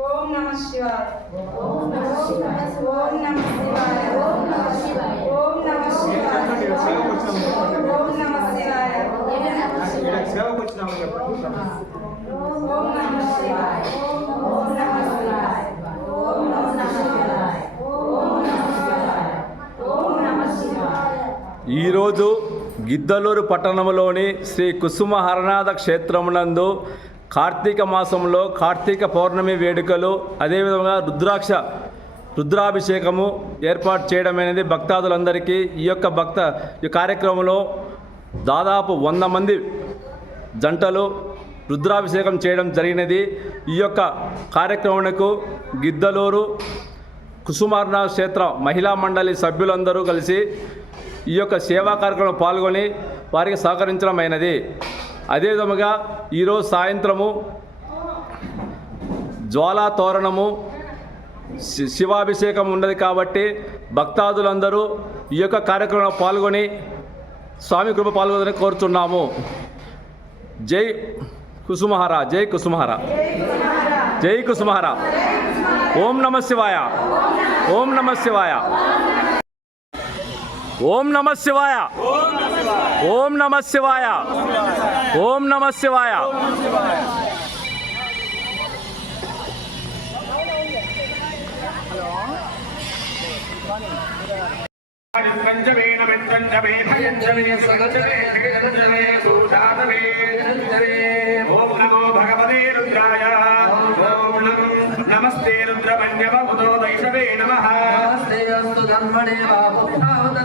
ఓం నమ శివాయ ఓం నమ శివాయ ఓం నమ శివాయ ఓం నమ శివాయ ఓం నమ శివాయ ఓం నమ శివాయ సేవకు వచ్చినామని చెప్పండి ఓం నమ శివాయ ఓం నమ శివాయ ఓం నమ శివాయ ఓం నమ శివాయ ఓం నమ శివాయ ఈరోజు గిద్దలూరు పట్టణంలోని శ్రీ కుసుమ హరనాథ క్షేత్రమునందు కార్తీక మాసంలో కార్తీక పౌర్ణమి వేడుకలు అదేవిధంగా రుద్రాక్ష రుద్రాభిషేకము ఏర్పాటు చేయడం అనేది భక్తాదులందరికీ ఈ యొక్క భక్త ఈ కార్యక్రమంలో దాదాపు వంద మంది జంటలు రుద్రాభిషేకం చేయడం జరిగినది. ఈ యొక్క కార్యక్రమంకు గిద్దలూరు కుసుమార్నాథ్ క్షేత్ర మహిళా మండలి సభ్యులందరూ కలిసి ఈ యొక్క సేవా కార్యక్రమంలో పాల్గొని వారికి సహకరించడం అయినది అదేవిధముగా ఈరోజు సాయంత్రము జ్వాలా తోరణము శివాభిషేకం ఉన్నది కాబట్టి భక్తాదులందరూ ఈ యొక్క కార్యక్రమంలో పాల్గొని స్వామి కృప పాల్గొని కోరుచున్నాము. జై కుసుమహార జై కుసుమహార. జై కుసుమహారా. ఓం నమ శివాయ. ఓం నమ శివాయ. ఓం నమ శివాయ ఓం నమ శివాయ ఓం నమ శివాయ పంచమే నమిత్తంచమే భయంచమే సగంచమే జగదంచమే సూషాతమే ఓం నమో భగవతే రుద్రాయ ఓం నమో నమస్తే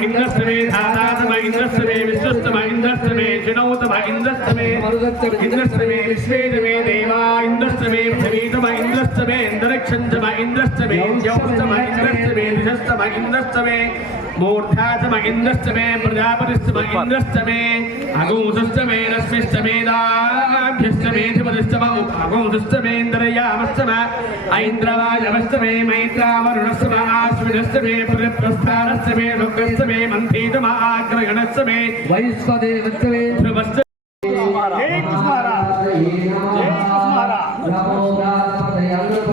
ఇంద్రస్తమే ధనుః ఇంద్రస్తమే ఇంద్రస్తమే ఇంద్రస్తమే సున్నతాచమే మూర్ధాతమ ఇంద్రస్తమే ప్రజాపతిస్తమ ఇంద్రస్తమే అగోదస్తమే రశ్మిస్తమేదాభ్యస్తమే ధిపతిస్తమ అగోదస్తమేంద్రయామస్తమ ఐంద్రవాయవస్తమే మైత్రావరుణస్తమ ఆశ్వినస్తమే పురప్రస్థానస్తమే రుగ్రస్తమే మంత్రీతమ ఆగ్రగణస్తమే వైశ్వదేవత్వే ధ్రువస్త జై కుమారా జై కుమారా నమో నమస్తే అస్తు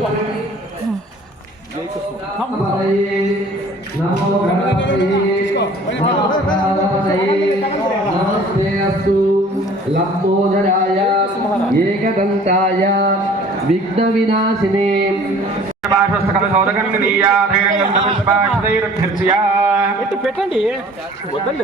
లంబోదరాయ ఏకదంతాయ విఘ్న వినాశినే పెట్టండి మాసెళ్తుందా